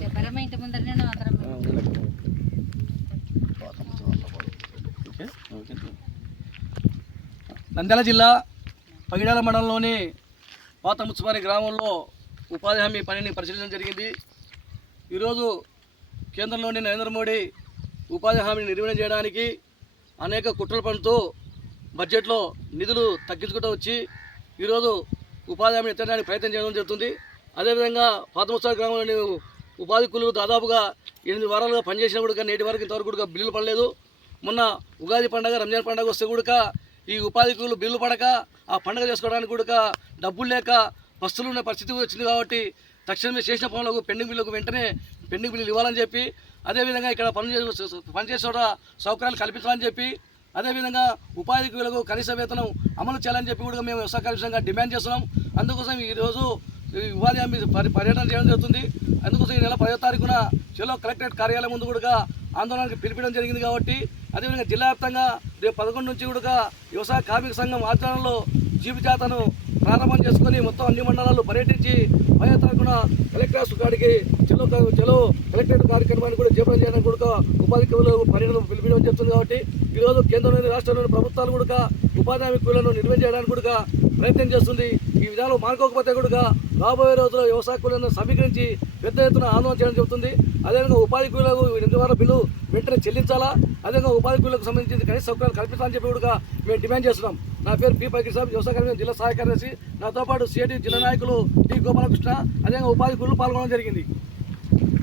చెప్పారమ్మా ఇంటి ముందరనే అందరం నంద్యాల జిల్లా పగిడాల మండలంలోని పాత ముచ్చుమారి గ్రామంలో ఉపాధి హామీ పనిని పరిశీలించడం జరిగింది. ఈరోజు కేంద్రంలోని నరేంద్ర మోడీ ఉపాధి హామీని నిర్వహణ చేయడానికి అనేక కుట్రలు పడుతూ బడ్జెట్లో నిధులు తగ్గించుకుంటూ వచ్చి ఈరోజు ఉపాధి హామీ ఎత్తడానికి ప్రయత్నం చేయడం జరుగుతుంది. అదేవిధంగా పాత ముచ్చుమారి గ్రామంలోని ఉపాధి కులు దాదాపుగా ఎనిమిది వారాలుగా పనిచేసిన కానీ నేటి వరకు ఇంతవరకు కూడా బిల్లులు పడలేదు. మొన్న ఉగాది పండగ రంజాన్ పండగ వస్తే కూడా ఈ ఉపాధి కులు బిల్లు పడక ఆ పండగ చేసుకోవడానికి కూడా డబ్బులు లేక పస్తులు ఉన్న పరిస్థితి వచ్చింది కాబట్టి తక్షణమే చేసిన పనులకు పెండింగ్ బిల్లుకు వెంటనే పెండింగ్ బిల్లులు ఇవ్వాలని చెప్పి అదేవిధంగా ఇక్కడ పని చేసే పనిచేసే సౌకర్యాలు కల్పించాలని చెప్పి అదేవిధంగా ఉపాధికులకు కనీస వేతనం అమలు చేయాలని చెప్పి కూడా మేము వ్యవసాయ డిమాండ్ చేస్తున్నాం. అందుకోసం ఈరోజు ఈ ఉపాధి హామీ పర్యటన చేయడం జరుగుతుంది. అందుకోసం ఈ నెల పదో తారీఖున జిల్లా కలెక్టరేట్ కార్యాలయం ముందు కూడా ఆందోళనకు పిలిపించడం జరిగింది కాబట్టి అదేవిధంగా జిల్లా వ్యాప్తంగా రేపు పదకొండు నుంచి కూడా వ్యవసాయ కార్మిక సంఘం ఆధ్వర్యంలో జీవితాతను ప్రారంభం చేసుకొని మొత్తం అన్ని మండలాలు పర్యటించి ఆయా తరఫున కలెక్టర్ గారికి కాడికి చెలో చెలో కలెక్టరేట్ కార్యక్రమాన్ని కూడా జీవనం చేయడానికి కూడా ఉపాధి కూలీలు పర్యటన పిలిపించడం చెప్తుంది కాబట్టి ఈరోజు కేంద్రంలోని రాష్ట్రంలోని ప్రభుత్వాలు కూడా ఉపాధి హామీ కూలను నిర్వహించడానికి చేయడానికి కూడా ప్రయత్నం చేస్తుంది. ఈ విధానం మానుకోకపోతే కూడా రాబోయే రోజుల్లో వ్యవసాయ కూలీలను సమీకరించి పెద్ద ఎత్తున ఆందోళన చేయడం చెబుతుంది అదేవిధంగా ఉపాధి కూలీలకు ఎనిమిది వారాల బిల్లు వెంటనే చెల్లించాలా? అదేవిధంగా ఉపాధి కూలీలకు సంబంధించి కనీస సౌకర్యాలు కల్పించాలని చెప్పి కూడా మేము డిమాండ్ చేస్తున్నాం. నా పేరు పి పైకి వ్యవసాయ కార్మిక జిల్లా సహాయ కార్యదర్శి. నాతో పాటు సిఐటి జిల్లా నాయకులు టి గోపాలకృష్ణ. అదేవిధంగా ఉపాధి కూలీలు పాల్గొనడం జరిగింది.